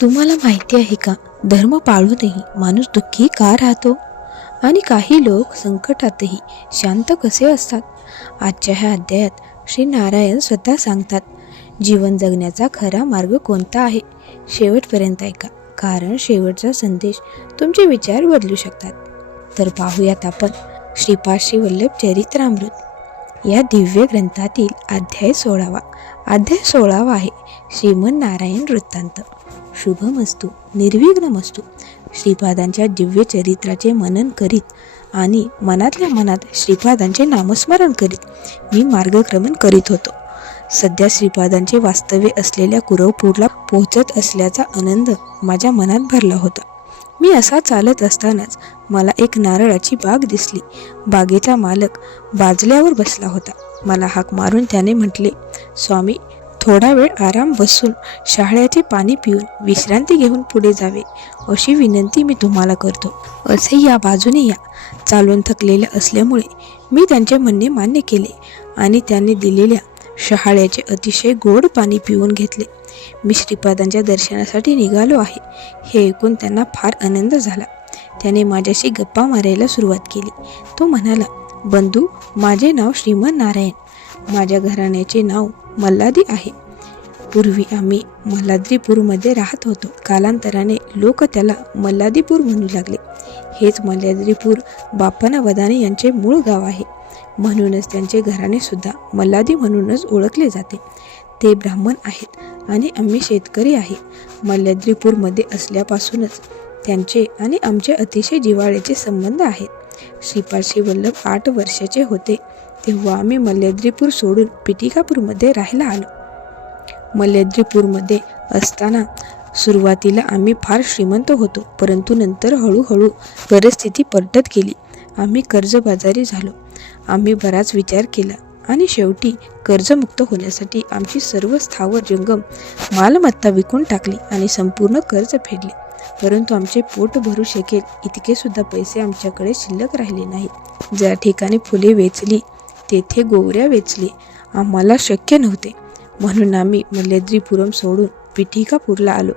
तुम्हाला माहिती आहे का, धर्म पाळूनही माणूस दुःखी का राहतो आणि काही लोक संकटातही शांत कसे असतात. आजच्या ह्या अध्यायात श्री नारायण स्वतः सांगतात, जीवन जगण्याचा खरा मार्ग कोणता आहे. शेवटपर्यंत ऐका, कारण शेवटचा संदेश तुमचे विचार बदलू शकतात. तर पाहूयात आपण श्रीपाद श्री वल्लभ चरित्रामृत या दिव्य ग्रंथातील अध्याय 16वा. अध्याय 16वा आहे श्रीमन नारायण वृत्तांत. शुभमस्तु, निर्विघ्नमस्तु. श्रीपादांच्या दिव्य चरित्राचे मनन करीत आणि मनातल्या मनात श्रीपादांचे नामस्मरण करीत मी मार्गक्रमण करीत होतो. सध्या श्रीपादांचे वास्तव्य असलेल्या कुरवपूरला पोहोचत असल्याचा आनंद माझ्या मनात भरला होता. मी असा चालत असतानाच मला एक नारळाची बाग दिसली. बागेचा मालक बाजल्यावर बसला होता. मला हाक मारून त्याने म्हटले, स्वामी, थोडा वेळ आराम बसून शहाळ्याचे पाणी पिऊन विश्रांती घेऊन पुढे जावे अशी विनंती मी तुम्हाला करतो. असे या बाजूने या. चालून थकलेले असल्यामुळे मी त्यांचे म्हणणे मान्य केले आणि त्यांनी दिलेल्या शहाळ्याचे अतिशय गोड पाणी पिऊन घेतले. मी श्रीपादांच्या दर्शनासाठी निघालो आहे हे ऐकून त्यांना फार आनंद झाला. त्याने माझ्याशी गप्पा मारायला सुरुवात केली. तो म्हणाला, बंधू, माझे नाव श्रीमन नारायण. माझ्या घराण्याचे नाव मल्हादी आहे. पूर्वी आम्ही मल्हाद्रीपूरमध्ये राहत होतो. कालांतराने लोक त्याला मल्हादीपूर म्हणू लागले. हेच मल्हाद्रीपूर बापना वदाने यांचे मूळ गाव आहे. म्हणूनच त्यांचे घराणे सुद्धा मल्हादी म्हणूनच ओळखले जाते. ते ब्राह्मण आहेत आणि आम्ही शेतकरी आहे. मल्हाद्रीपूरमध्ये असल्यापासूनच त्यांचे आणि आमचे अतिशय जिव्हाळ्याचे संबंध आहेत. श्रीपाद श्री वल्लभ 8 वर्षाचे होते तेव्हा आम्ही मल्हाद्रीपूर सोडून पिटिकापूरमध्ये राहायला आलो. मल्हाद्रीपूरमध्ये असताना सुरुवातीला आम्ही फार श्रीमंत होतो, परंतु नंतर हळूहळू परिस्थिती पलटत गेली. आम्ही कर्जबाजारी झालो. आम्ही बराच विचार केला आणि शेवटी कर्जमुक्त होण्यासाठी आमची सर्व स्थावर जंगम मालमत्ता विकून टाकली आणि संपूर्ण कर्ज फेडले. परंतु आमचे पोट भरू शकेल इतके सुद्धा पैसे आमच्याकडे शिल्लक राहिले नाही. ज्या ठिकाणी फुले वेचली तेथे गोवऱ्या वेचली आम्हाला शक्य नव्हते. म्हणून आम्ही मल्हाद्रीपुरम सोडून पिटिकापूरला आलो.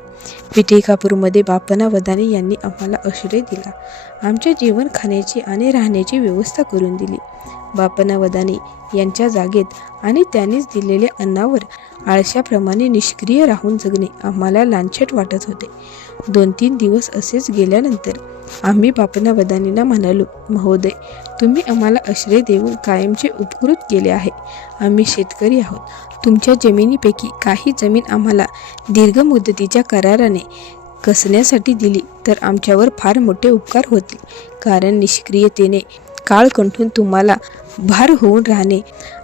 पिटिकापूरमध्ये बापना वदाने यांनी आम्हाला आश्रय दिला. आमच्या जीवन खाण्याची आणि राहण्याची व्यवस्था करून दिली. बापना वदाने यांच्या जागेत आणि त्यांनीच दिलेल्या अन्नावर आळशाप्रमाणे निष्क्रिय राहून जगणे आम्हाला लांछट वाटत होते. 2-3 दिवस असेच गेल्यानंतर आम्ही बापना वदानींना म्हणालो, महोदय, तुम्ही आम्हाला आश्रय देऊन कायमचे उपकृत केले आहे. आम्ही शेतकरी आहोत. तुमच्या जमिनीपैकी काही जमीन आम्हाला दीर्घ मुदतीच्या कराराने कसण्यासाठी दिली तर आमच्यावर फार मोठे उपकार होतील. कारण निष्क्रियतेने काळ कंठून तुम्हाला भार होऊन राहणे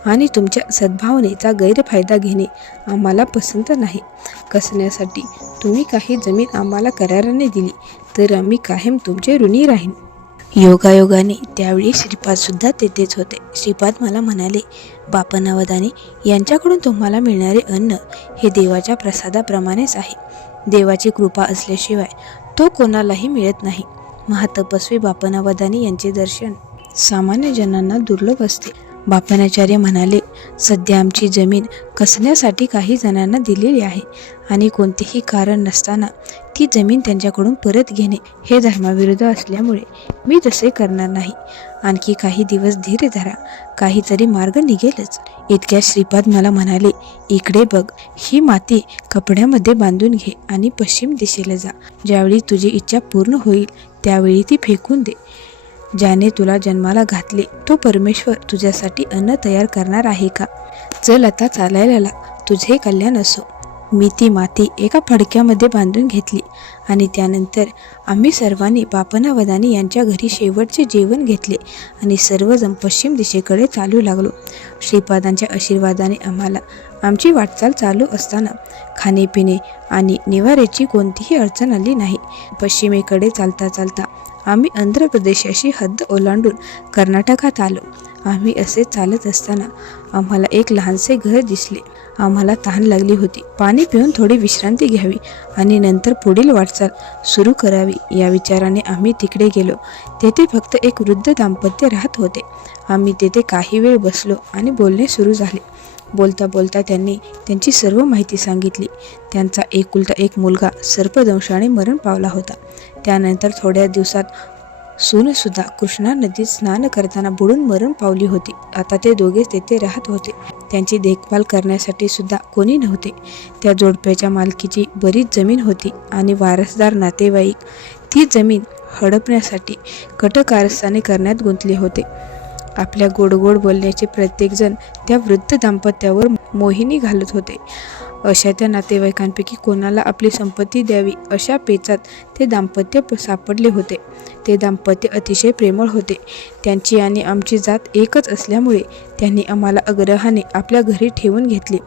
आणि तुमच्या सद्भावनेचा गैरफायदा घेणे आम्हाला पसंत नाही. कसण्यासाठी तुम्ही काही जमीन आम्हाला कराराने दिली तर आम्ही कायम तुमचे ऋणी राहीन. योगायोगाने त्यावेळी श्रीपादसुद्धा तेथेच होते. श्रीपाद मला म्हणाले, बापना वदाने यांच्याकडून तुम्हाला मिळणारे अन्न हे देवाच्या प्रसादाप्रमाणेच आहे. देवाची कृपा असल्याशिवाय तो कोणालाही मिळत नाही. महातपस्वी बापना वदाने यांचे दर्शन सामान्य जनांना दुर्लभ असते. बापनाचार्य म्हणाले, सध्या आमची जमीन कसण्यासाठी काही जणांना दिलेली आहे आणि कोणतेही कारण नसताना ती जमीन त्यांच्याकडून परत घेणे हे धर्माविरुद्ध असल्यामुळे मी तसे करणार नाही. आणखी काही दिवस धीर धरा, काहीतरी मार्ग निघेलच. इतक्या श्रीपाद मला म्हणाले, इकडे बघ, ही माती कपड्यामध्ये बांधून घे आणि पश्चिम दिशेला जा. ज्यावेळी तुझी इच्छा पूर्ण होईल त्यावेळी ती फेकून दे. ज्याने तुला जन्माला घातले तो परमेश्वर तुझ्यासाठी अन्न तयार करणार आहे का? चल आता चालायला लाग, तुझे कल्याण असो. मी ती माती एका फडक्यामध्ये बांधून घेतली आणि त्यानंतर आम्ही सर्वांनी बापना वदाने यांच्या घरी शेवटचे जेवण घेतले आणि सर्वजण पश्चिम दिशेकडे चालू लागलो. श्रीपादांच्या आशीर्वादाने आम्हाला आमची वाटचाल चालू असताना खाणेपिणे आणि निवाऱ्याची कोणतीही अडचण आली नाही. पश्चिमेकडे चालता चालता आम्ही आंध्र प्रदेशाची हद्द ओलांडून कर्नाटकात आलो. आम्ही असे चालत असताना आम्हाला एक लहानसे घर दिसले. आम्हाला तहान लागली होती. पाणी पिऊन थोडी विश्रांती घ्यावी आणि नंतर पुढील वाटचाल सुरू करावी या विचाराने आम्ही तिकडे गेलो. तेथे फक्त एक वृद्ध दाम्पत्य राहत होते. आम्ही तेथे काही वेळ बसलो आणि बोलणे सुरू झाले. बोलता बोलता त्यांनी त्यांची सर्व माहिती सांगितली. त्यांचा एकुलता एक मुलगा सर्पदंशाने मरण पावला होता. त्यानंतर थोड्या दिवसात सूनसुद्धा कृष्णा नदीत स्नान करताना बुडून मरण पावली होती. आता ते दोघे तेथे राहत होते. त्यांची देखभाल करण्यासाठी सुद्धा कोणी नव्हते. त्या जोडप्याच्या मालकीची बरीच जमीन होती आणि वारसदार नातेवाईक ती जमीन हडपण्यासाठी कटकारस्थाने करण्यात गुंतले होते. आपल्या गोड बोलण्याचे प्रत्येकजण त्या वृद्ध दाम्पत्यावर मोहिनी घालत होते. अशा त्या नातेवाईकांपैकी कोणाला आपली संपत्ती द्यावी अशा पेचात ते दाम्पत्य सापडले होते. ते दाम्पत्य अतिशय प्रेमळ होते. त्यांची आणि आमची जात एकच असल्यामुळे त्यांनी आम्हाला आग्रहाने आपल्या घरी ठेवून घेतले.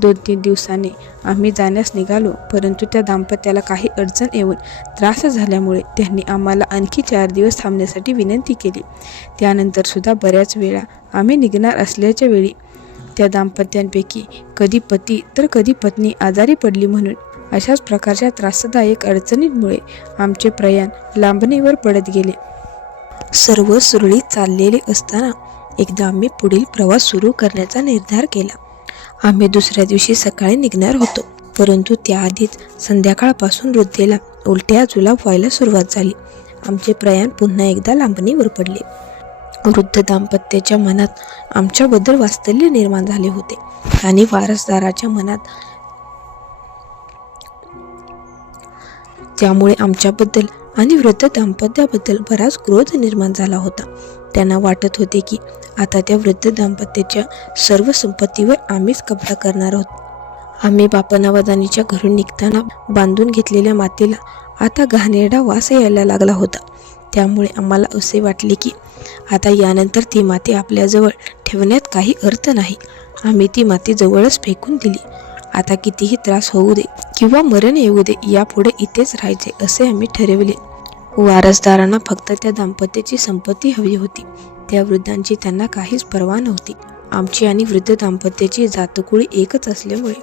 2-3 दिवसांनी आम्ही जाण्यास निघालो, परंतु त्या दाम्पत्याला काही अडचण येऊन त्रास झाल्यामुळे त्यांनी आम्हाला आणखी 4 दिवस थांबण्यासाठी विनंती केली. त्यानंतर सुद्धा बऱ्याच वेळा आम्ही निघणार असल्याच्या वेळी त्या दाम्पत्यांपैकी कधी पती तर कधी पत्नी आजारी पडली. म्हणून अशाच प्रकारच्या त्रासदायक अडचणींमुळे आमचे प्रयाण लांबणीवर पडत गेले. सर्व सुरळीत चाललेले असताना एकदा आम्ही पुढील प्रवास सुरू करण्याचा निर्धार केला. आम्ही दुसऱ्या दिवशी सकाळी निघणार होतो, परंतु त्याआधीच संध्याकाळपासून वृद्धेला उलट्या जुलाब व्हायला सुरुवात झाली. आमचे प्रयाण पुन्हा एकदा लांबणीवर पडले. वृद्ध दाम्पत्याच्या मनात आमच्याबद्दल वात्सल्य निर्माण झाले होते आणि वारसदाराच्या मनात त्यामुळे आमच्याबद्दल आणि वृद्ध दाम्पत्याबद्दल बराच क्रोध निर्माण झाला होता. त्यांना वाटत होते की आता त्या वृद्ध दाम्पत्याच्या सर्व संपत्तीवर आम्हीच कब्जा करणार आहोत. आम्ही बापनावादानीच्या घरून निघताना बांधून घेतलेल्या मातेला आता घाणेरडा वास यायला लागला होता. त्यामुळे आम्हाला असे वाटले की आता यानंतर ती माती आपल्याजवळ ठेवण्यात काही अर्थ नाही. आम्ही ती माती जवळच फेकून दिली. आता कितीही त्रास होऊ दे किंवा मरण येऊ दे, यापुढे इथेच राहायचे असे आम्ही ठरविले. वारसदारांना फक्त त्या दाम्पत्याची संपत्ती हवी होती. त्या वृद्धांची त्यांना काहीच पर्वा नव्हती. आमची आणि वृद्ध दाम्पत्याची जातकुळी एकच असल्यामुळे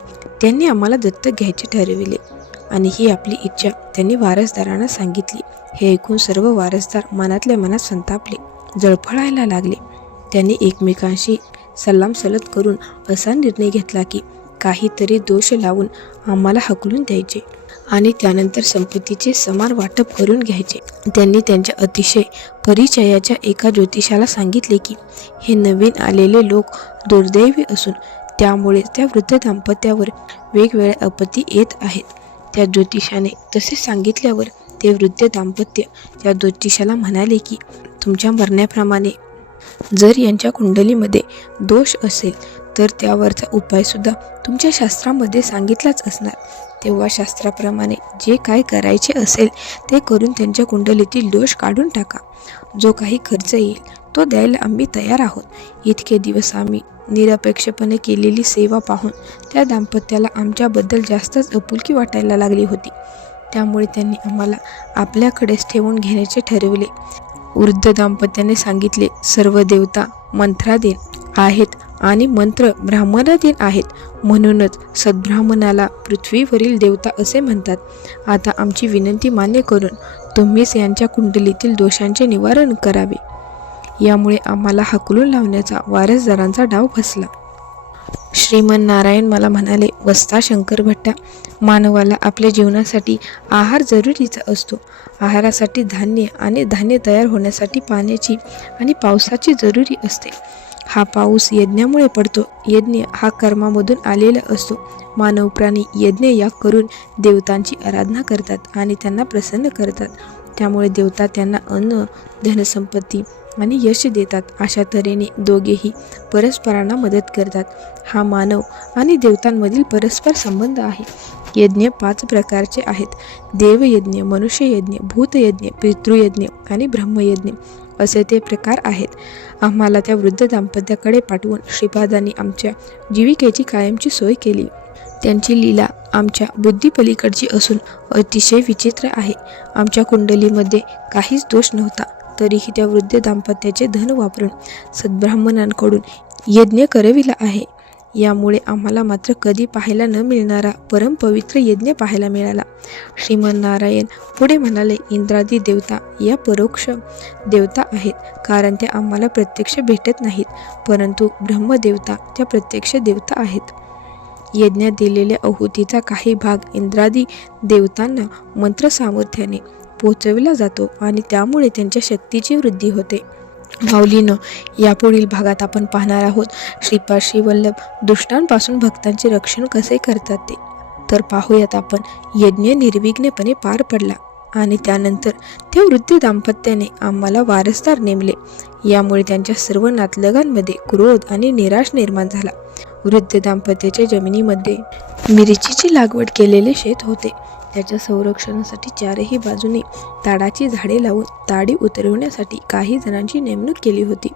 त्यांनी आम्हाला दत्तक घ्यायचे ठरविले आणि ही आपली इच्छा त्यांनी वारसदारांना सांगितली. हे ऐकून सर्व वारसदार मनातल्या मनात संतापले, जळफळायला लागले. त्यांनी एकमेकांशी सल्लामसलत करून असा निर्णय घेतला की काहीतरी दोष लावून आम्हाला हकलून द्यायचे आणि त्यानंतर संपत्तीचे समान वाटप करून घ्यायचे. त्यांनी त्यांच्या अतिशय परिचयाच्या एका ज्योतिषाला सांगितले की हे नवीन आलेले लोक दुर्दैवी असून त्यामुळे त्या वृद्ध दाम्पत्यावर वेगवेगळ्या आपत्ती येत आहेत. त्या ज्योतिषाने तसे सांगितल्यावर ते वृद्ध दाम्पत्य त्या ज्योतिषाला म्हणाले की तुमच्या मरण्याप्रमाणे जर यांच्या कुंडलीमध्ये दोष असेल तर त्यावरचा उपायसुद्धा तुमच्या शास्त्रामध्ये सांगितलाच असणार. तेव्हा शास्त्राप्रमाणे जे काय करायचे असेल ते करून त्यांच्या कुंडलीतील दोष काढून टाका. जो काही खर्च येईल तो द्यायला आम्ही तयार आहोत. इतके दिवस आम्ही निरपेक्षपणे केलेली सेवा पाहून त्या दाम्पत्याला आमच्याबद्दल जास्तच आपुलकी वाटायला लागली होती. त्यामुळे त्यांनी आम्हाला आपल्याकडेच ठेवून घेण्याचे ठरविले. वृद्ध दाम्पत्याने सांगितले, सर्व देवता मंत्राधीन आहेत आणि मंत्र ब्राह्मणाधीन आहेत, म्हणूनच सद्ब्राह्मणाला पृथ्वीवरील देवता असे म्हणतात. आता आमची विनंती मान्य करून तुम्हीच यांच्या कुंडलीतील दोषांचे निवारण करावे. यामुळे आम्हाला हकलून लावण्याचा वारसदारांचा डाव फसला. श्रीमन नारायण मला म्हणाले, वस्ता शंकर भट्टा, मानवाला आपल्या जीवनासाठी आहार जरुरीचा असतो. आहारासाठी धान्य आणि धान्य तयार होण्यासाठी पाण्याची आणि पावसाची जरुरी असते. हा पाऊस यज्ञामुळे पडतो. यज्ञ हा कर्मामधून आलेला असतो. मानव प्राणी यज्ञ याग करून देवतांची आराधना करतात आणि त्यांना प्रसन्न करतात. त्यामुळे देवता त्यांना अन्न, धनसंपत्ती आणि यश देतात. अशा तऱ्हेने दोघेही परस्परांना मदत करतात. हा मानव आणि देवतांमधील परस्पर संबंध आहे. यज्ञ 5 प्रकारचे आहेत. देवयज्ञ, मनुष्ययज्ञ, भूतयज्ञ, पितृयज्ञ आणि ब्रह्मयज्ञ असे ते प्रकार आहेत. आम्हाला त्या वृद्ध दाम्पत्याकडे पाठवून श्रीपादांनी आमच्या जीविकेची कायमची सोय केली. त्यांची लीला आमच्या बुद्धीपलीकडची असून अतिशय विचित्र आहे. आमच्या कुंडलीमध्ये काहीच दोष नव्हता, तरीही त्या वृद्ध दाम्पत्याचे धन वापरून सद्ब्राह्मणांकडून यज्ञ करविला आहे. यामुळे आम्हाला मात्र कधी पाहायला न मिळणारा परमपवित्र यज्ञ पाहायला मिळाला. श्रीमन्नारायण पुढे म्हणाले, इंद्रादी देवता या परोक्ष देवता आहेत, कारण त्या आम्हाला प्रत्यक्ष भेटत नाहीत, परंतु ब्रह्मदेवता त्या प्रत्यक्ष देवता आहेत. यज्ञात दिलेल्या आहुतीचा काही भाग इंद्रादी देवतांना मंत्र सामर्थ्याने पोचविला जातो आणि त्यामुळे त्यांच्या शक्तीची वृद्धी होते. माऊलीनं यापुढील भागात आपण पाहणार आहोत श्रीपाद श्रीवल्लभ दुष्टांपासून भक्तांचे रक्षण कसे करतात ते. तर पाहूयात आपण. यज्ञ निर्विघ्नपणे पार पडला आणि त्यानंतर त्या वृद्ध दाम्पत्याने आम्हाला वारसदार नेमले. यामुळे त्यांच्या सर्व नातलगांमध्ये क्रोध आणि निराश निर्माण झाला. वृद्ध दाम्पत्याच्या जमिनीमध्ये मिरचीची लागवड केलेले शेत होते. त्याच्या संरक्षणासाठी चारही बाजूने ताडाची झाडे लावून ताडी उतरवण्यासाठी काही जणांची नेमणूक केली होती.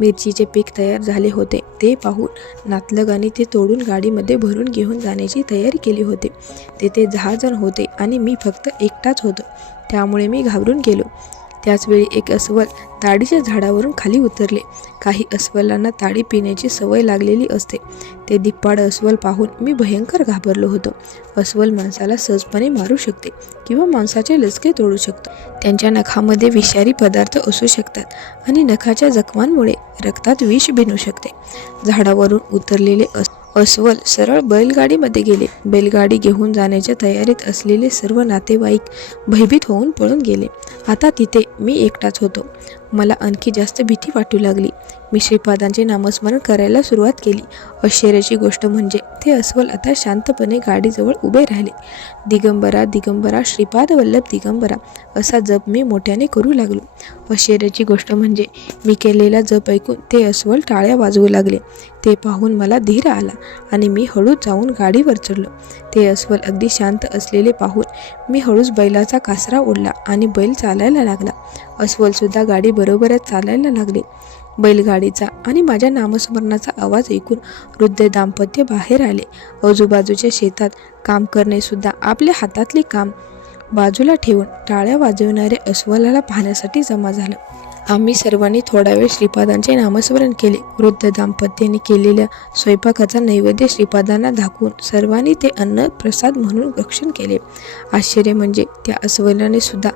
मिरचीचे पीक तयार झाले होते ते पाहून नातलगांनी ते तोडून गाडीमध्ये भरून घेऊन जाण्याची तयारी केली होती. तेथे 10 जण होते आणि मी फक्त एकटाच होतो, त्यामुळे मी घाबरून गेलो. त्याचवेळी एक अस्वल ताडीच्या झाडावरून खाली उतरले. काही अस्वलांना ताडी पिण्याची सवय लागलेली असते. ते धिप्पाड अस्वल पाहून मी भयंकर घाबरलो होतो. अस्वल माणसाला सहजपणे मारू शकते किंवा मांसाचे लचके तोडू शकतो. त्यांच्या नखामध्ये विषारी पदार्थ असू शकतात आणि नखाच्या जखमांमुळे रक्तात विष भिनू शकते. झाडावरून उतरलेले अस्वल सरळ बैलगाडीमध्ये गेले. बैलगाडी घेऊन जाण्याच्या तयारीत असलेले सर्व नातेवाईक भयभीत होऊन पळून गेले. आता तिथे मी एकटाच होतो. मला आणखी जास्त भीती वाटू लागली. मी श्रीपादांचे नामस्मरण करायला सुरुवात केली. आश्चर्याची गोष्ट म्हणजे ते अस्वल आता शांतपणे गाडीजवळ उभे राहिले. दिगंबरा दिगंबरा श्रीपाद वल्लभ दिगंबरा असा जप मी मोठ्याने करू लागलो. आश्चर्याची गोष्ट म्हणजे मी केलेला जप ऐकून ते अस्वल टाळ्या वाजवू लागले. ते पाहून मला धीर आला आणि मी हळूच जाऊन गाडीवर चढलो. ते अस्वल अगदी शांत असलेले पाहून मी हळूच बैलाचा कासरा ओढला आणि बैल चालायला लागला. अस्वलसुद्धा गाडी बरोबरच चालायला लागले. बैलगाडीचा आणि माझ्या नामस्मरणाचा आवाज ऐकून वृद्ध दाम्पत्य बाहेर आले. आजूबाजूच्या शेतात काम करणे सुद्धा आपल्या हातातले काम बाजूला ठेवून टाळ्या वाजवणाऱ्या अस्वलाला पाहण्यासाठी जमा झालं. आम्ही सर्वांनी थोडा वेळ श्रीपादांचे नामस्मरण केले. वृद्ध दाम्पत्याने केलेल्या स्वयंपाकाचा नैवेद्य श्रीपादांना दाखवून सर्वांनी ते अन्न प्रसाद म्हणून भक्षण केले. आश्चर्य म्हणजे त्या अस्वलाने सुद्धा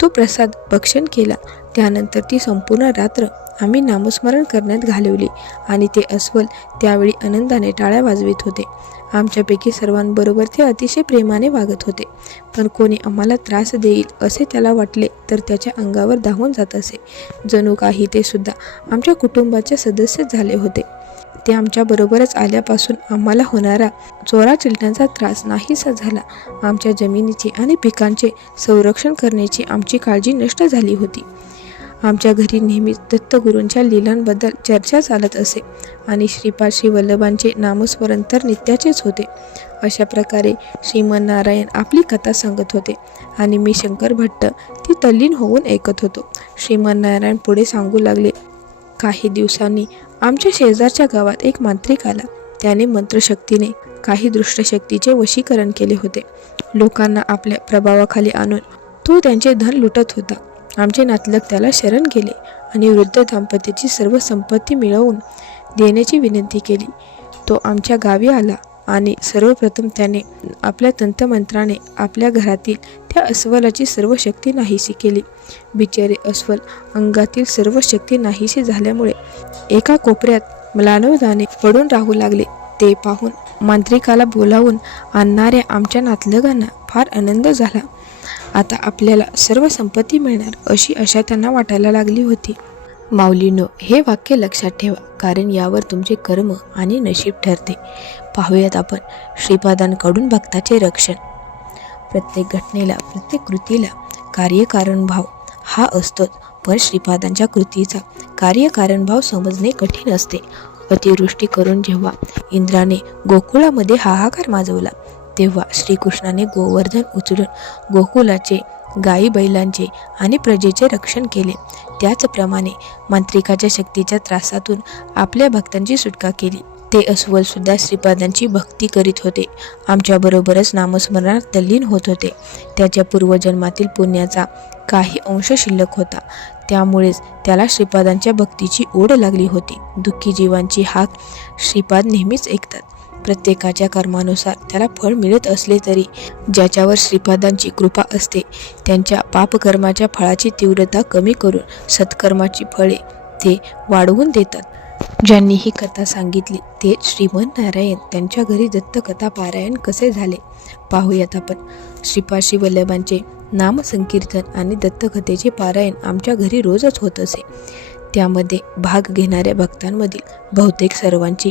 तो प्रसाद भक्षण केला. त्यानंतर ती संपूर्ण रात्र आम्ही नामस्मरण करण्यात घालवली आणि ते अस्वल त्यावेळी आनंदाने टाळ्या वाजवित होते. आमच्यापैकी सर्वांबरोबर ते अतिशय प्रेमाने वागत होते, पण कोणी आम्हाला त्रास देईल असे त्याला वाटले तर त्याच्या अंगावर धावून जात असे. जणू काही ते सुद्धा आमच्या कुटुंबाचे सदस्य झाले होते. ते आमच्याबरोबरच आल्यापासून आम्हाला होणारा चोराचिलट्यांचा त्रास नाहीसा झाला. आमच्या जमिनीचे आणि पिकांचे संरक्षण करण्याची आमची काळजी नष्ट झाली होती. आमच्या घरी नेहमीच दत्तगुरूंच्या लीलांबद्दल चर्चा चालत असे आणि श्रीपाद श्रीवल्लभांचे नामस्मरण तर नित्याचेच होते. अशा प्रकारे श्रीमन्नारायण आपली कथा सांगत होते आणि मी शंकर भट्ट ती तल्लीन होऊन ऐकत होतो. श्रीमन्नारायण पुढे सांगू लागले, काही दिवसांनी आमच्या शेजारच्या गावात एक मांत्रिक आला. त्याने मंत्रशक्तीने काही दुष्टशक्तीचे वशीकरण केले होते. लोकांना आपल्या प्रभावाखाली आणून तो त्यांचे धन लुटत होता. आमचे नातलग त्याला शरण गेले आणि वृद्ध दाम्पत्याची सर्व संपत्ती मिळवून देण्याची विनंती केली. तो आमच्या गावी आला आणि सर्वप्रथम त्याने आपल्या तंत्रमंत्राने आपल्या घरातील त्या अस्वलाची सर्व शक्ती नाहीशी केली. बिचारे अस्वल अंगातील सर्व शक्ती नाहीशी झाल्यामुळे एका कोपऱ्यात म्लानवदाने पडून राहू लागले. ते पाहून मांत्रिकाला बोलावून आणणाऱ्या आमच्या नातलगांना फार आनंद झाला. आता आपल्याला सर्व संपत्ती मिळणार अशी आशा त्यांना वाटायला लागली होती. माऊलीनो, हे वाक्य लक्षात ठेवा, कारण यावर तुमचे कर्म आणि नशीब ठरते. पाहूयात आपण श्रीपादांकडून भक्ताचे रक्षण. प्रत्येक घटनेला, प्रत्येक कृतीला कार्यकारणभाव हा असतोच, पण श्रीपादांच्या कृतीचा कार्यकारणभाव समजणे कठीण असते. अतिवृष्टी करून जेव्हा इंद्राने गोकुळामध्ये हाहाकार माजवला, तेव्हा श्रीकृष्णाने गोवर्धन उचलून गोकुलाचे, गायी बैलांचे आणि प्रजेचे रक्षण केले. त्याचप्रमाणे मांत्रिकाच्या शक्तीच्या त्रासातून आपल्या भक्तांची सुटका केली. ते अस्वल सुद्धा श्रीपादांची भक्ती करीत होते. आमच्याबरोबरच नामस्मरणात तल्लीन होत होते. त्याच्या पूर्वजन्मातील पुण्याचा काही अंश शिल्लक होता. त्यामुळेच त्याला श्रीपादांच्या भक्तीची ओढ लागली होती. दुःखी जीवांची हाक श्रीपाद नेहमीच ऐकतात. प्रत्येकाच्या कर्मानुसार त्याला फळ मिळत असले तरी ज्याच्यावर श्रीपादांची कृपा असते त्यांच्या पापकर्माच्या फळाची तीव्रता कमी करून सत्कर्माची फळे ते वाढवून देतात. ज्यांनी ही कथा सांगितली ते श्रीमन नारायण. त्यांच्या घरी दत्तकथा पारायण कसे झाले पाहूयात आपण. श्रीपाद श्री वल्लभांचे नामसंकीर्तन आणि दत्तकथेचे पारायण आमच्या घरी रोजच होत असे. त्यामध्ये भाग घेणाऱ्या भक्तांमधील बहुतेक सर्वांची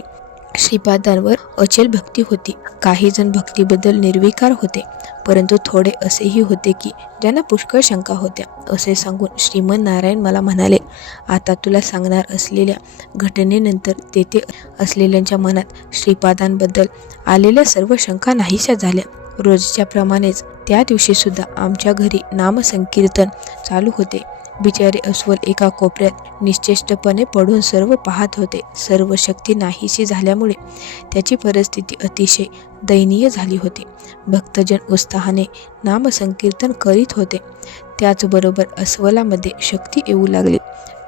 श्रीपादांवर अचल भक्ती होती. काही जण भक्तीबद्दल निर्विकार होते, परंतु थोडे असेही होते की ज्यांना पुष्कळ शंका होत्या. असे सांगून श्रीमन नारायण मला म्हणाले, आता तुला सांगणार असलेल्या घटनेनंतर तेथे असलेल्यांच्या मनात श्रीपादांबद्दल आलेल्या सर्व शंका नाहीशा झाल्या. रोजच्या प्रमाणेच त्या दिवशी सुद्धा आमच्या घरी नामसंकीर्तन चालू होते. बिचारे अस्वल एका कोपऱ्यात निश्चेष्टपणे पडून सर्व पाहत होते. सर्व शक्ती नाहीशी झाल्यामुळे त्याची परिस्थिती अतिशय दयनीय झाली होती. भक्तजन उत्साहाने नामसंकीर्तन करीत होते. त्याचबरोबर अस्वलामध्ये शक्ती येऊ लागली.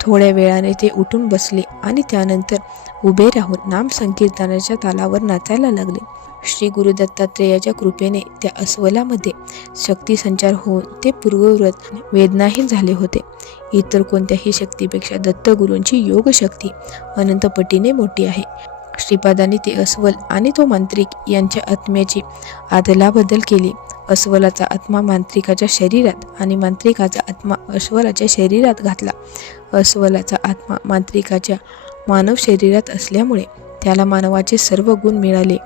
थोड्या वेळाने ते उठून बसले आणि त्यानंतर उभे राहून नामसंकीर्तनाच्या तालावर नाचायला लागले. श्री गुरु दत्तात्रेयाच्या कृपेने त्या अस्वलामध्ये शक्ती संचार होऊन ते पूर्ववत वेदनाहीन झाले होते. इतर कोणत्याही शक्तीपेक्षा दत्तगुरूंची योगशक्ती अनंतपटीने मोठी आहे. श्रीपादांनी ते अस्वल आणि तो मांत्रिक यांच्या आत्म्याची आदलाबदल केली. अस्वलाचा आत्मा मांत्रिकाच्या शरीरात आणि मांत्रिकाचा आत्मा अस्वलाच्या शरीरात घातला. अस्वलाचा आत्मा मांत्रिकाच्या मानव शरीरात असल्यामुळे त्याला मानवाचे सर्व गुण मिळाले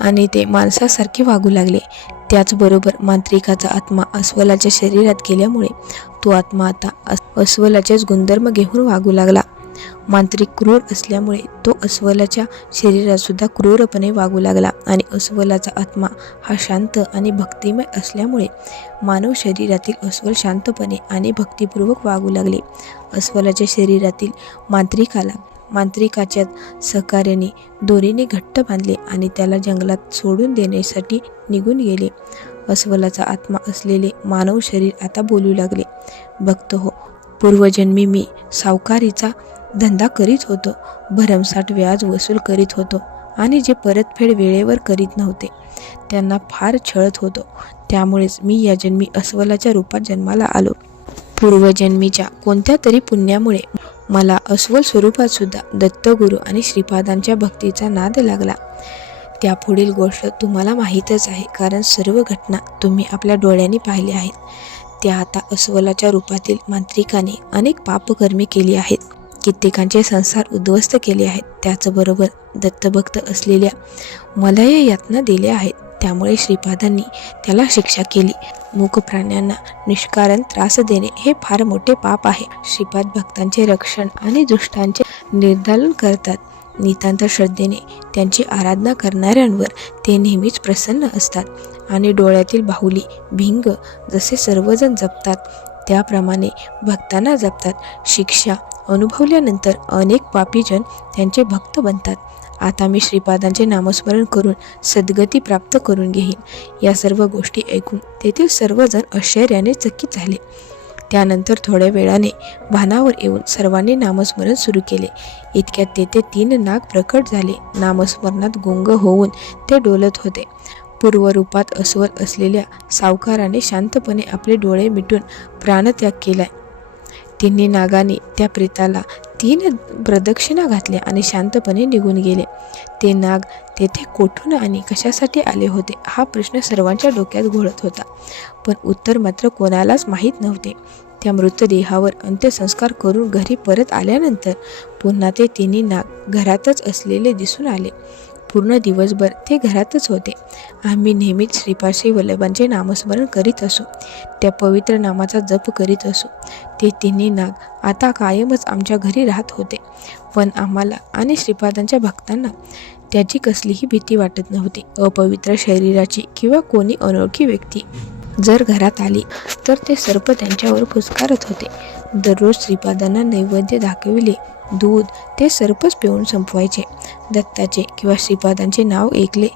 आणि ते माणसासारखे वागू लागले. त्याचबरोबर मांत्रिकाचा आत्मा अस्वलाच्या शरीरात गेल्यामुळे तो आत्मा आता अस्वलाचेच गुणधर्म घेऊन वागू लागला. मांत्रिक क्रूर असल्यामुळे तो अस्वलाच्या शरीरात सुद्धा क्रूरपणे वागू लागला आणि अस्वलाचा आत्मा हा शांत आणि भक्तिमय असल्यामुळे मानव शरीरातील अस्वल शांतपणे आणि भक्तिपूर्वक वागू लागले. अस्वलाच्या शरीरातील मांत्रिकाला मांत्रिकाच्या सहकार्याने दोरीने घट्ट बांधले आणि त्याला जंगलात सोडून देण्यासाठी निघून गेले. अस्वलाचा आत्मा असलेले मानव शरीर आता बोलू लागले, भक्त हो, पूर्वजन्मी मी सावकारीचा धंदा करीत होतो, भरमसाठ व्याज वसूल करीत होतो आणि जे परतफेड वेळेवर करीत नव्हते त्यांना फार छळत होतो. त्यामुळेच मी या जन्मी अस्वलाच्या रूपात जन्माला आलो. पूर्वजन्मीच्या कोणत्या तरी पुण्यामुळे मला अस्वल स्वरूपात सुद्धा दत्तगुरू आणि श्रीपादांच्या भक्तीचा नाद लागला. त्यापुढील गोष्ट तुम्हाला माहीतच आहे, कारण सर्व घटना तुम्ही आपल्या डोळ्यांनी पाहिल्या आहेत. त्या आता अस्वलाच्या रूपातील मांत्रिकाने अनेक पापकर्मे केली आहेत, कित्येकांचे संसार उद्ध्वस्त केले आहेत. त्याचबरोबर दत्तभक्त असलेल्या मला या यातना दिल्या आहेत. त्यामुळे श्रीपादांनी त्याला शिक्षा केली. मूक प्राण्यांना निष्कारण त्रास देणे हे फार मोठे पाप आहे. श्रीपाद भक्तांचे रक्षण आणि दुष्टांचे निर्दालन करतात. नितांत श्रद्धेने त्यांची आराधना करणाऱ्यांवर ते नेहमीच प्रसन्न असतात आणि डोळ्यातील बाहुली भिंग जसे सर्वजण जपतात त्याप्रमाणे भक्तांना जपतात. शिक्षा अनुभवल्यानंतर अनेक पापीजन त्यांचे भक्त बनतात. आता मी श्रीपादांचे नामस्मरण करून सद्गती प्राप्त करून घेईन. या सर्व गोष्टी ऐकून तेथील सर्वजण आश्चर्याने चकित झाले. त्यानंतर थोड्या वेळाने भानावर येऊन सर्वांनी नामस्मरण सुरू केले. इतक्यात तेथे 3 नाग प्रकट झाले. नामस्मरणात गुंग होऊन ते डोलत होते. पूर्वरूपात अस्वल असलेल्या सावकाराने शांतपणे आपले डोळे मिटून प्राणत्याग केलाय. तिन्ही नागांनी त्या प्रेताला 3 प्रदक्षिणा घातल्या आणि शांतपणे निघून गेले. ते नाग तेथे कोठून आणि कशासाठी आले होते हा प्रश्न सर्वांच्या डोक्यात घोळत होता, पण उत्तर मात्र कोणालाच माहीत नव्हते. त्या मृतदेहावर अंत्यसंस्कार करून घरी परत आल्यानंतर पुन्हा ते तिन्ही नाग घरातच असलेले दिसून आले. पूर्ण दिवसभर ते घरातच होते. आम्ही नेहमीच श्रीपाद श्री वल्लभांचे नामस्मरण करीत असू, त्या पवित्र नामाचा जप करीत असू. ते तिन्ही नाग आता कायमच आमच्या घरी राहत होते, पण आम्हाला आणि श्रीपादांच्या भक्तांना त्याची कसलीही भीती वाटत नव्हती. अपवित्र शरीराची किंवा कोणी अनोळखी व्यक्ती जर घरात आली तर ते सर्प त्यांच्यावर फुसकारत होते. दररोज श्रीपादांना नैवेद्य दाखविले दूध ते सर्पच पिऊन संपवायचे. दत्ताचे किंवा श्रीपादांचे नाव ऐकले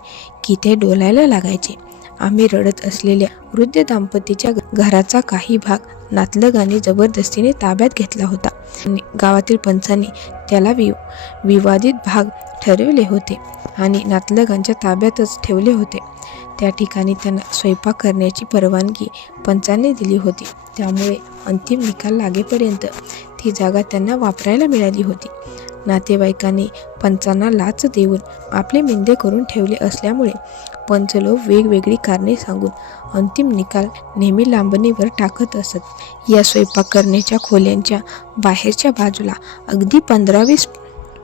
की ते डोलायला लागायचे. आम्ही रडत असलेल्या वृद्ध दाम्पतीच्या घराचा काही भाग नातलगाने जबरदस्तीने ताब्यात घेतला होता. गावातील पंचांनी त्याला विवादित भाग ठरवले होते आणि नातलगांच्या ताब्यातच ठेवले होते. त्या ठिकाणी त्यांना स्वयंपाक करण्याची परवानगी पंचांनी दिली होती. त्यामुळे अंतिम निकाल लागेपर्यंत ती जागा त्यांना वापरायला मिळाली होती. नातेवाईकांनी पंचांना लाच देऊन आपले मिंदे करून ठेवले असल्यामुळे पंचलोक वेगवेगळी कारणे सांगून अंतिम निकाल नेहमी लांबणीवर टाकत असत. या स्वयंपाक करण्याच्या खोल्यांच्या बाहेरच्या बाजूला अगदी 15-20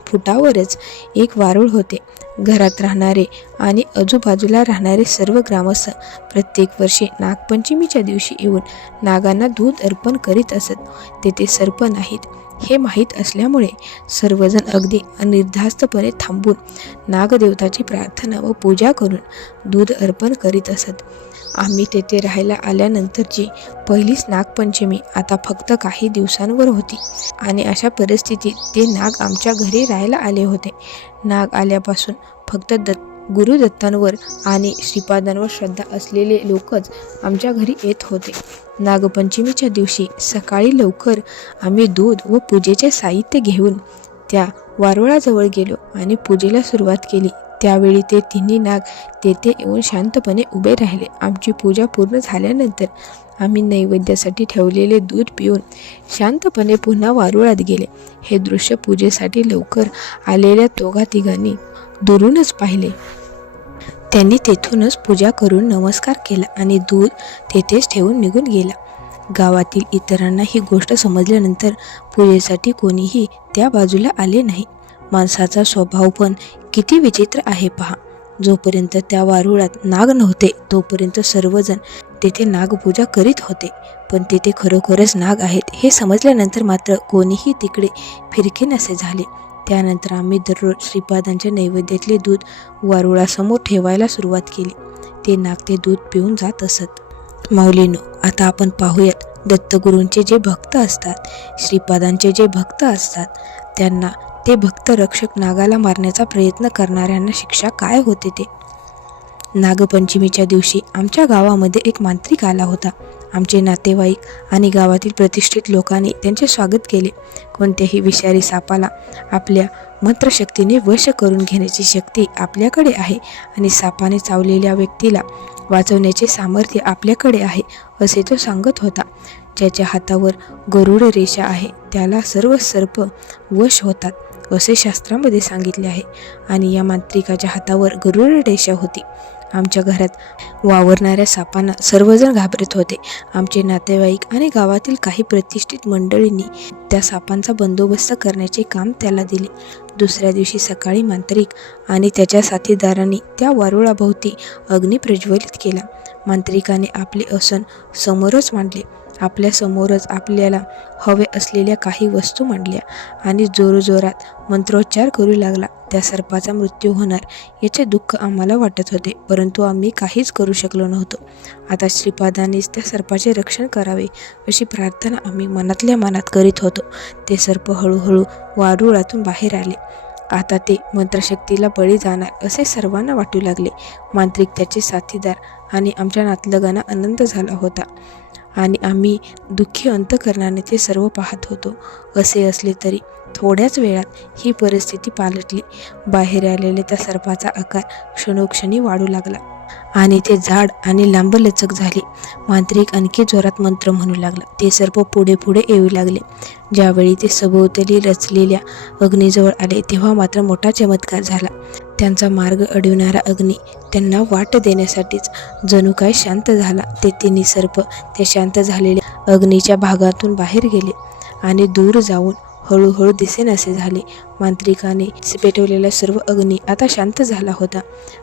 फुटावरच एक वारूळ होते. घरात राहणारे आणि आजूबाजूला राहणारे सर्व ग्रामस्थ प्रत्येक वर्षी नागपंचमीच्या दिवशी येऊन नागांना दूध अर्पण करीत असत. तेथे सर्प नाहीत हे माहीत असल्यामुळे सर्वजण अगदी अनिर्धास्तपणे थांबून नागदेवताची प्रार्थना व पूजा करून दूध अर्पण करीत असत. आम्ही तेथे राहायला आल्यानंतरची पहिलीच नागपंचमी आता फक्त काही दिवसांवर होती आणि अशा परिस्थितीत ते नाग आमच्या घरी राहायला आले होते. नाग आल्यापासून फक्त गुरुदत्तांवर आणि श्रीपादांवर श्रद्धा असलेले लोकच आमच्या घरी येत होते. नागपंचमीच्या दिवशी सकाळी लवकर आम्ही दूध व पूजेचे साहित्य घेऊन त्या वारुळाजवळ गेलो आणि पूजेला सुरुवात केली. त्यावेळी ते तिन्ही नाग तेथे येऊन शांतपणे उभे राहिले. आमची पूजा पूर्ण झाल्यानंतर आम्ही नैवेद्यासाठी ठेवलेले दूध पिऊन शांतपणे पुन्हा वारुळात गेले. हे दृश्य पूजेसाठी लवकर आलेल्या दोघा-तिघांनी दुरूनच पाहिले. त्यांनी तेथूनच पूजा करून नमस्कार केला आणि दूध तेथेच ठेवून निघून गेला. गावातील इतरांना ही गोष्ट समजल्यानंतर पूजेसाठी कोणीही त्या बाजूला आले नाही. माणसाचा स्वभाव पण किती विचित्र आहे पहा. जोपर्यंत त्या वारुळात नाग नव्हते तोपर्यंत सर्वजण तेथे नागपूजा करीत होते, पण तेथे खरोखरच नाग आहेत हे समजल्यानंतर मात्र कोणीही तिकडे फिरके नसे झाले. त्यानंतर आम्ही दररोज श्रीपादांच्या नैवेद्यातले दूध वारुळासमोर ठेवायला सुरुवात केली. ते नाग ते दूध पिऊन जात असत. माऊलीनो, आता आपण पाहूयात दत्तगुरूंचे जे भक्त असतात, श्रीपादांचे जे भक्त असतात, त्यांना ते भक्त रक्षक नागाला मारण्याचा प्रयत्न करणाऱ्यांना शिक्षा काय होते ते. नागपंचमीच्या दिवशी आमच्या गावामध्ये एक मांत्रिक आला होता. आमचे नातेवाईक आणि गावातील प्रतिष्ठित लोकांनी त्यांचे स्वागत केले. कोणत्याही विषारी सापाला आपल्या मंत्रशक्तीने वश करून घेण्याची शक्ती आपल्याकडे आहे आणि सापाने चावलेल्या व्यक्तीला वाचवण्याचे सामर्थ्य आपल्याकडे आहे असे तो सांगत होता. ज्याच्या हातावर गरुड रेषा आहे त्याला सर्व सर्प वश होतात असे शास्त्रामध्ये सांगितले आहे आणि या मांत्रिकाच्या हातावर गरुड रेषा होती. आमच्या घरात वावरणाऱ्या सापांना सर्वजण घाबरत होते. आमचे नातेवाईक आणि गावातील काही प्रतिष्ठित मंडळींनी त्या सापांचा बंदोबस्त करण्याचे काम त्याला दिले. दुसऱ्या दिवशी सकाळी मांत्रिक आणि त्याच्या साथीदारांनी त्या वारुळाभोवती अग्नी प्रज्वलित केला. मांत्रिकाने आपले आसन समोरच मांडले. आपल्या समोरच आपल्याला हवे असलेल्या काही वस्तू मांडल्या आणि जोरजोरात मंत्रोच्चार करू लागला. त्या सर्पाचा मृत्यू होणार याचे दुःख आम्हाला वाटत होते, परंतु आम्ही काहीच करू शकलो नव्हतो. आता श्रीपादांनीच त्या सर्पाचे रक्षण करावे अशी प्रार्थना आम्ही मनातल्या मनात करीत होतो. ते सर्प हळूहळू वारुळातून बाहेर आले. आता ते मंत्रशक्तीला बळी जाणार असे सर्वांना वाटू लागले. मांत्रिक, त्याचे साथीदार आणि आमच्या नातलगांना आनंद झाला होता आणि आम्ही दुःखी अंतकरणाने ते सर्व पाहत होतो. असे असले तरी थोड्याच वेळात ही परिस्थिती पालटली. बाहेर आलेल्या त्या सर्पाचा आकार क्षणोक्षणी वाढू लागला आणि ते जाड आणि लांबलचक झाले. मांत्रिक आणखी जोरात मंत्र म्हणू लागला. ते सर्प पुढे पुढे येऊ लागले. ज्यावेळी ते सभोवताली रचलेल्या अग्नीजवळ आले तेव्हा मात्र मोठा चमत्कार झाला. त्यांचा मार्ग अडविणारा अग्नी त्यांना वाट देण्यासाठीच जणू काय शांत झाला. ते तिन्ही सर्प त्या शांत झालेल्या अग्नीच्या भागातून बाहेर गेले आणि दूर जाऊन हळूहळू दिसेनासे झाले. मांत्रिकाने पेटवलेला सर्व अग्नी आता शांत झाला होता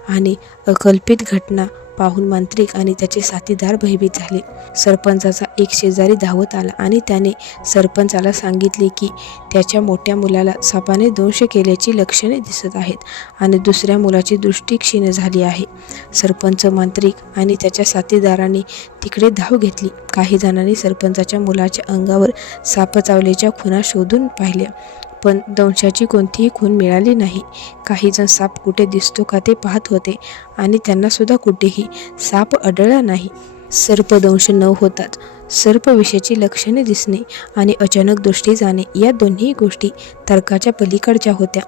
आणि अकल्पित घटना पाहून मांत्रिक आणि त्याचे साथीदार भयभीत झाले. सरपंचाचा एक शेजारी धावत आला आणि त्याने सरपंचाला सांगितले की त्याच्या मोठ्या मुलाला सापाने दंश केल्याची लक्षणे दिसत आहेत आणि दुसऱ्या मुलाची दृष्टी क्षीण झाली आहे. सरपंच, मांत्रिक आणि त्याच्या साथीदारांनी तिकडे धाव घेतली. काही जणांनी सरपंचाच्या मुलाच्या अंगावर साप चावल्याच्या खुणा शोधून पाहिल्या, पण दंशाची कोणतीही खूण मिळाली नाही. काही जण साप कुठे दिसतो का ते पाहत होते आणि त्यांना सुद्धा कुठेही साप आढळला नाही. सर्पदंश न होताच सर्पविषाची लक्षणे दिसणे आणि अचानक दृष्टी जाणे या दोन्ही गोष्टी तर्काच्या पलीकडच्या होत्या.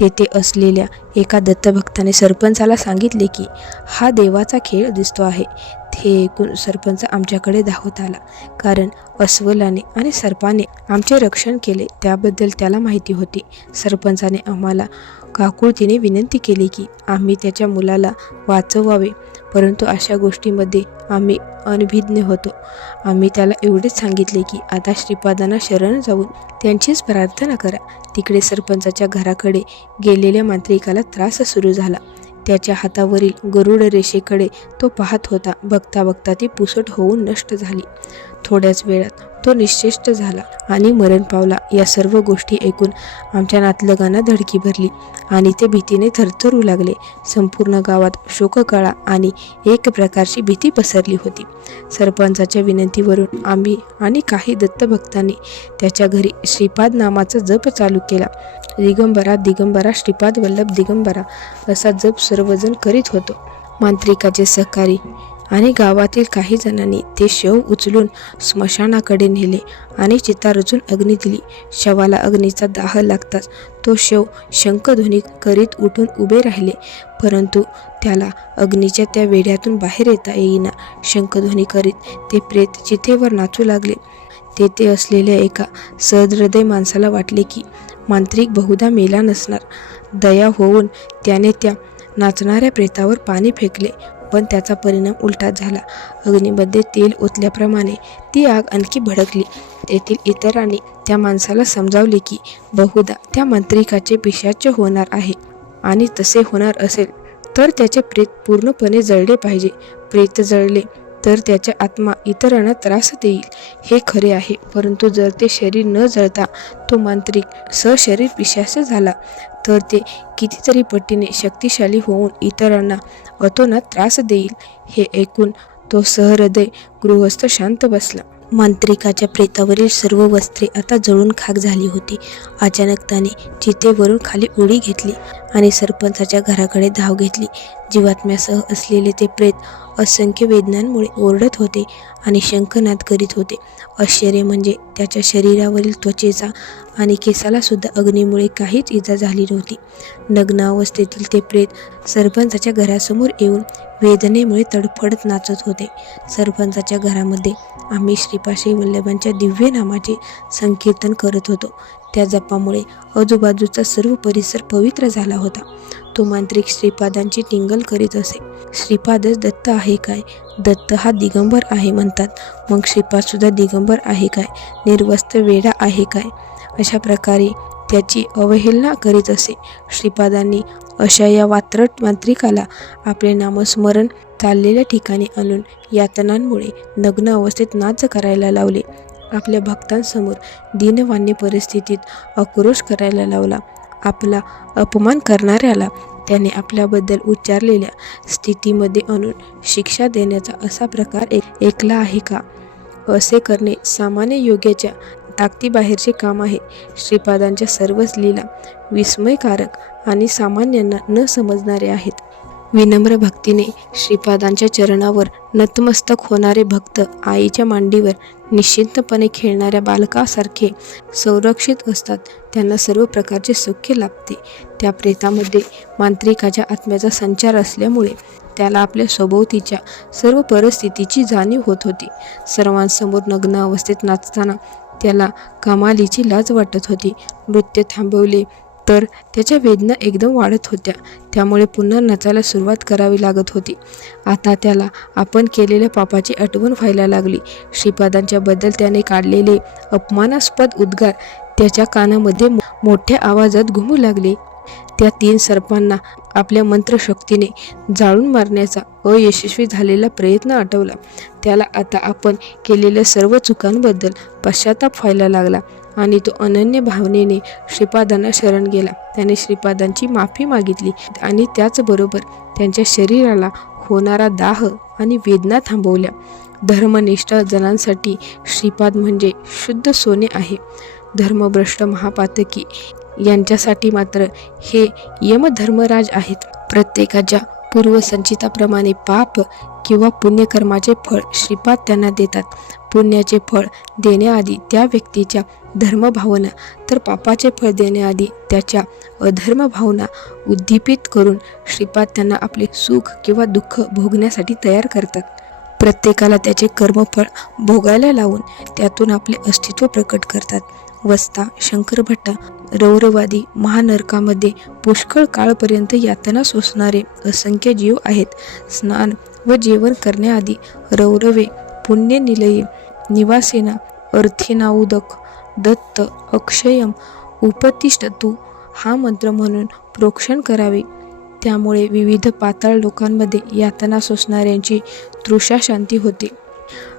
तेथे असलेल्या एका दत्तभक्ताने सरपंचाला सांगितले की हा देवाचा खेळ दिसतो आहे. हे ऐकून सरपंच आमच्याकडे धावत आला, कारण अस्वलाने आणि सर्पाने आमचे रक्षण केले त्याबद्दल त्याला माहिती होती. सरपंचाने आम्हाला काकुळतीने विनंती केली की आम्ही त्याच्या मुलाला वाचवावे, परंतु अशा गोष्टीमध्ये आम्ही अनभिज्ञ होतो. आम्ही त्याला एवढेच सांगितले की आता श्रीपादांना शरण जाऊन त्यांचीच प्रार्थना करा. तिकडे सरपंचाच्या घराकडे गेलेल्या मांत्रिकाला त्रास सुरू झाला. त्याच्या हातावरील गरुड रेषेकडे तो पाहत होता. बघता बघता ती पुसट होऊन नष्ट झाली. थोड्याच वेळात तो निश्चेष्ट झाला आणि मरण पावला. या सर्व गोष्टी ऐकून आमच्या नातलगांना धडकी भरली आणि ते भीतीने थरथरू लागले. संपूर्ण गावात शोककळा आणि एक प्रकारची भीती पसरली होती. सरपंचाच्या विनंतीवरून आम्ही आणि काही दत्तभक्तांनी त्याच्या घरी श्रीपाद नामाचा जप चालू केला. दिगंबरा दिगंबरा श्रीपाद वल्लभ दिगंबरा असा जप सर्वजण करीत होतो. मांत्रिकाचे सहकारी आणि गावातील काही जणांनी ते शव उचलून स्मशानाकडे नेले आणि चिता रचून अग्नी दिली. शवाला अग्नीचा दाह लागताच तो शव शंखध्वनी करीत उठून उभे राहिले, परंतु त्याला अग्नीच्या त्या वेढ्यातून बाहेर येता येईना. शंखध्वनी करीत ते प्रेत चितेवर नाचू लागले. तेथे असलेल्या एका सहृदय माणसाला वाटले की मांत्रिक बहुधा मेला नसणार. दया होऊन त्याने त्या नाचणाऱ्या प्रेतावर पाणी फेकले, पण त्याचा परिणाम उलटाच झाला. अग्नीमध्ये तेल ओतल्याप्रमाणे ती आग आणखी भडकली. तेथील इतरांनी त्या माणसाला समजावले की बहुधा त्या मांत्रिकाचे पिशाच्य होणार आहे आणि तसे होणार असेल तर त्याचे प्रेत पूर्णपणे जळले पाहिजे. प्रेत जळले तर त्याचा आत्मा इतरांना त्रास देईल हे खरे आहे, परंतु जर ते शरीर न जळता तो मांत्रिक सशरीर पिशाच झाला तर ते कितीतरी पटीने शक्तिशाली होऊन इतरांना अतोनात त्रास देईल. हे ऐकून तो सहृदय गृहस्थ शांत बसला. मांत्रिकाच्या प्रेतावरील सर्व वस्त्रे आता जळून खाक झाली होती. अचानक त्याने चितेवरून खाली उडी घेतली आणि सरपंचाच्या घराकडे धाव घेतली. जीवात्म्यासह असलेले ते प्रेत असंख्य वेदनांमुळे ओरडत होते आणि शंखनाद करीत होते. आश्चर्य म्हणजे त्याच्या शरीरावरील त्वचेचा आणि केसाला सुद्धा अग्नीमुळे काहीच इजा झाली नव्हती. नग्न अवस्थेतील ते प्रेत सरपंचाच्या घरासमोर येऊन वेदनेमुळे तडफडत नाचत होते. सरपंचाच्या घरामध्ये आम्ही श्रीपाद वल्लभांच्या दिव्य नामाचे संकीर्तन करत होतो. त्या जपामुळे आजूबाजूचा सर्व परिसर पवित्र झाला होता. तो मांत्रिक श्रीपादांची टिंगल करीत असे. श्रीपादच दत्त आहे काय? दत्त हा दिगंबर आहे म्हणतात, मग श्रीपाद सुद्धा दिगंबर आहे काय? निर्वस्त्र वेडा आहे काय? अशा प्रकारे त्याची अवहेलना करीत असे. श्रीपादांनी अशा या वात्रट मांत्रिकाला आपले नामस्मरण चाललेल्या ठिकाणी आणून यातनांमुळे नग्न अवस्थेत नाच करायला लावले. आपल्या भक्तांसमोर दीनवान्य परिस्थितीत आक्रोश करायला लावला. आपला अपमान करणाऱ्याला त्याने आपल्याबद्दल उच्चारलेल्या स्थितीमध्ये आणून शिक्षा देण्याचा असा प्रकार ऐकला आहे का? असे करणे सामान्य योग्याच्या ताकदीबाहेरचे काम आहे. श्रीपादांच्या सर्वच लीला विस्मयकारक आणि सामान्यांना न समजणारे आहेत. विनम्र भक्तीने श्रीपादांच्या चरणावर नतमस्तक होणारे भक्त आईच्या मांडीवर निश्चिंतपणे खेळणाऱ्या बालकासारखे संरक्षित असतात. त्यांना सर्व प्रकारचे सौख्य लाभते. त्या प्रेतामध्ये मांत्रिकाच्या आत्म्याचा संचार असल्यामुळे त्याला आपल्या सभोवतीच्या सर्व परिस्थितीची जाणीव होत होती. सर्वांसमोर नग्न अवस्थेत नाचताना त्याला कमालीची लाज वाटत होती. नृत्य थांबवले तर त्याच्या वेदना एकदम वाढत होत्या, त्यामुळे पुन्हा नाचायला सुरुवात करावी लागत होती. आता त्याला आपण केलेल्या पापाची आठवण व्हायला लागली. श्रीपादांच्या बद्दल त्याने काढलेले अपमानास्पद उद्गार त्याच्या कानामध्ये मोठ्या आवाजात घुमू लागले. त्या 3 सर्पांना आपल्या मंत्रशक्तीने जाळून मारण्याचा अयशस्वी झालेला प्रयत्न आठवला. त्याला आता आपण केलेल्या सर्व चुकांबद्दल पश्चाताप व्हायला लागला आणि तो अनन्य भावनेने श्रीपादांना शरण गेला. त्याने श्रीपादांची माफी मागितली आणि त्याचबरोबर त्यांच्या शरीराला होणारा दाह आणि वेदना थांबवल्या. धर्मनिष्ठ जनांसाठी श्रीपाद म्हणजे शुद्ध सोने आहे. धर्मभ्रष्ट महापातकी यांच्यासाठी मात्र हे यमधर्मराज आहेत. प्रत्येकाच्या पूर्वसंचिताप्रमाणे पाप किंवा पुण्यकर्माचे फळ श्रीपाद त्यांना देतात. पुण्याचे फळ देण्याआधी त्या व्यक्तीच्या धर्मभावना, तर पापाचे फळ देण्याआधी त्याच्या अधर्मभावना उद्दीपित करून श्रीपाद त्यांना आपले सुख किंवा दुःख भोगण्यासाठी तयार करतात. प्रत्येकाला त्याचे कर्मफळ भोगायला लावून त्यातून आपले अस्तित्व प्रकट करतात. वस्ता शंकरभट्ट रौरवादी महानरकामध्ये पुष्कळ काळपर्यंत यातना सोसणारे असंख्य जीव आहेत. स्नान व जेवण करण्याआधी रौरवे पुण्यनिलये निवासिना अर्थिनाउदक दत्त अक्षयम उपतिष्ठतु हा मंत्र म्हणून प्रोक्षण करावे. त्यामुळे विविध पाताळ लोकांमध्ये यातना सोसणाऱ्यांची तृषा शांती होते.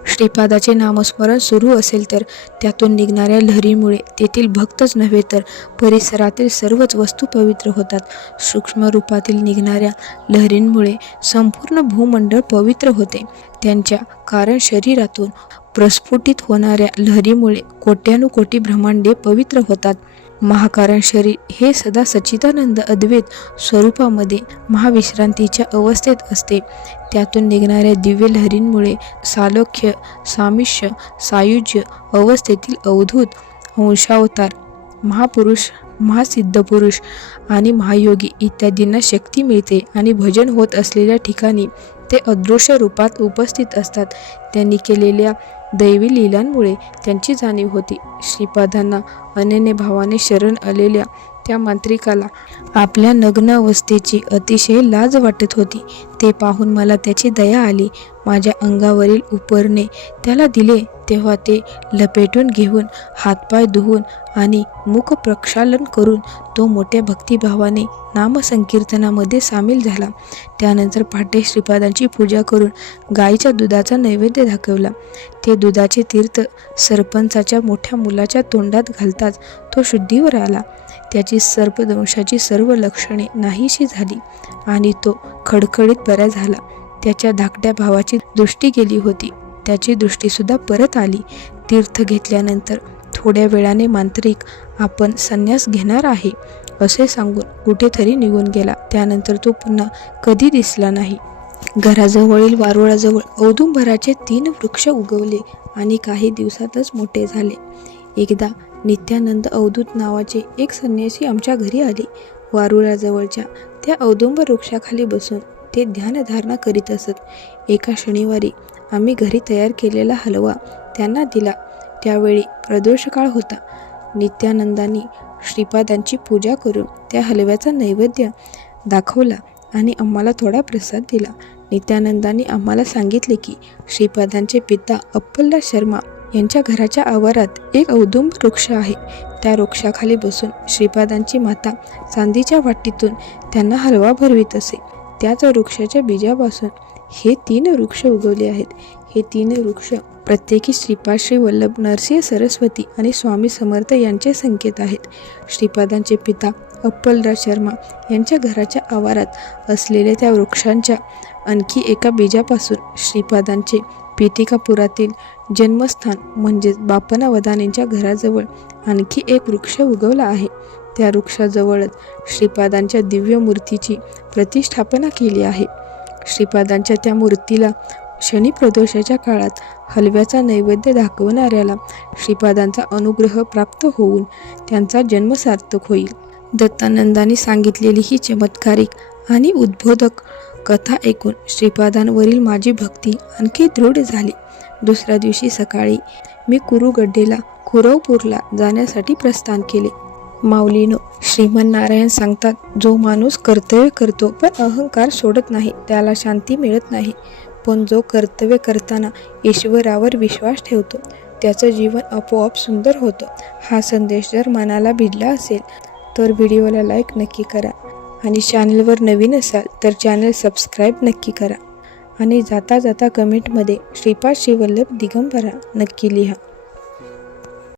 श्रीपादाचे नामस्मरण सुरू असेल तर त्यातून निघणाऱ्या लहरीमुळे तेथील भक्तच नव्हे तर परिसरातील सर्वच वस्तू पवित्र होतात. सूक्ष्म रूपातील निघणाऱ्या लहरींमुळे संपूर्ण भूमंडळ पवित्र होते. त्यांच्या कारण शरीरातून प्रस्फुटित होणाऱ्या लहरीमुळे कोट्यानुकोटी ब्रह्मांडे पवित्र होतात. महाकारण शरीर हे सदा सच्चिदानंद अद्वैत स्वरूपामध्ये महाविश्रांतीच्या अवस्थेत असते. त्यातून निघणाऱ्या दिव्य लहरींमुळे सालोक्य सामिष्य सायुज्य अवस्थेतील अवधूत अंशावतार महापुरुष महासिद्धपुरुष आणि महायोगी इत्यादींना शक्ती मिळते आणि भजन होत असलेल्या ठिकाणी ते अदृश्य रूपात उपस्थित असतात. त्यांनी केलेल्या दैवी लीलांमुळे त्यांची जाणीव होती. श्रीपादांना अनन्य भावाने शरण आलेल्या त्या मांत्रिकाला आपल्या नग्न अवस्थेची अतिशय लाज वाटत होती. ते पाहून मला त्याची दया आली. माझ्या अंगावरील उपरणे त्याला दिले तेव्हा ते लपेटून घेऊन हातपाय धुवून आणि मुख प्रक्षालन करून तो मोठ्या भक्तिभावाने नामसंकीर्तनामध्ये सामील झाला. त्यानंतर पहाटे श्रीपादांची पूजा करून गाईच्या दुधाचा नैवेद्य दाखवला. ते दुधाचे तीर्थ सरपंचाच्या मोठ्या मुलाच्या तोंडात घालताच तो शुद्धीवर आला. त्याची सर्पदंशाची सर्व लक्षणे नाहीशी झाली आणि तो खडखडीत बरा झाला. त्याच्या धाकट्या भावाची दृष्टी गेली होती, त्याची दृष्टीसुद्धा परत आली. तीर्थ घेतल्यानंतर थोड्या वेळाने मांत्रिक आपण संन्यास घेणार आहे असे सांगून कुठेतरी निघून गेला. त्यानंतर तो पुन्हा कधी दिसला नाही. घराजवळील वारुळाजवळ औदुंबराचे 3 वृक्ष उगवले आणि काही दिवसातच मोठे झाले. एकदा नित्यानंद अवधूत नावाचे एक संन्यासी आमच्या घरी आले. वारुळाजवळच्या त्या औदुंबर वृक्षाखाली बसून ते ध्यानधारणा करीत असत. एका शनिवारी आम्ही घरी तयार केलेला हलवा त्यांना दिला. त्यावेळी प्रदोषकाळ होता. नित्यानंदांनी श्रीपादांची पूजा करून त्या हलव्याचा नैवेद्य दाखवला आणि आम्हाला थोडा प्रसाद दिला. नित्यानंदांनी आम्हाला सांगितले की श्रीपादांचे पिता अप्पलदास शर्मा यांच्या घराच्या आवारात एक औदुंबर वृक्ष आहे. त्या वृक्षाखाली बसून श्रीपादांची माता चांदीच्या वाटीतून त्यांना हलवा भरवीत असे. त्याच वृक्षाच्या बीजापासून हे 3 वृक्ष उगवले आहेत. हे 3 वृक्ष प्रत्येकी श्रीपाद श्री वल्लभ नरसिंह सरस्वती आणि स्वामी समर्थ यांचे संकेत आहेत. श्रीपादांचे पिता अप्पलदास शर्मा यांच्या घराच्या आवारात असलेल्या त्या वृक्षांच्या आणखी एका बीजापासून श्रीपादांचे पीठिकापुरातील जन्मस्थान म्हणजेच बापना वदानेंच्या घराजवळ आणखी एक वृक्ष उगवला आहे. त्या वृक्षाजवळच श्रीपादांच्या दिव्य मूर्तीची प्रतिष्ठापना केली आहे. श्रीपादांच्या त्या मूर्तीला शनी प्रदोषाच्या काळात हलव्याचा नैवेद्य दाखवणाऱ्याला श्रीपादांचा अनुग्रह प्राप्त होऊन त्यांचा जन्म सार्थक होईल. दत्तानंदांनी सांगितलेली ही चमत्कारिक आणि उद्बोधक कथा ऐकून श्रीपादांवरील माझी भक्ती आणखी दृढ झाली. दुसऱ्या दिवशी सकाळी मी कुरुगड्डेला कुरवपूरला जाण्यासाठी प्रस्थान केले. माऊलीनो, श्रीमन्नारायण सांगतात, जो माणूस कर्तव्य करतो पण अहंकार सोडत नाही त्याला शांती मिळत नाही. पण जो कर्तव्य करताना ईश्वरावर विश्वास ठेवतो त्याचं जीवन आपोआप सुंदर होतं. हा संदेश जर मनाला भिडला असेल तर व्हिडिओला लाईक नक्की करा आणि चॅनलवर नवीन असाल तर चॅनल सबस्क्राईब नक्की करा आणि जाता जाता कमेंटमध्ये श्रीपाद श्री वल्लभ दिगंबरा नक्की लिहा.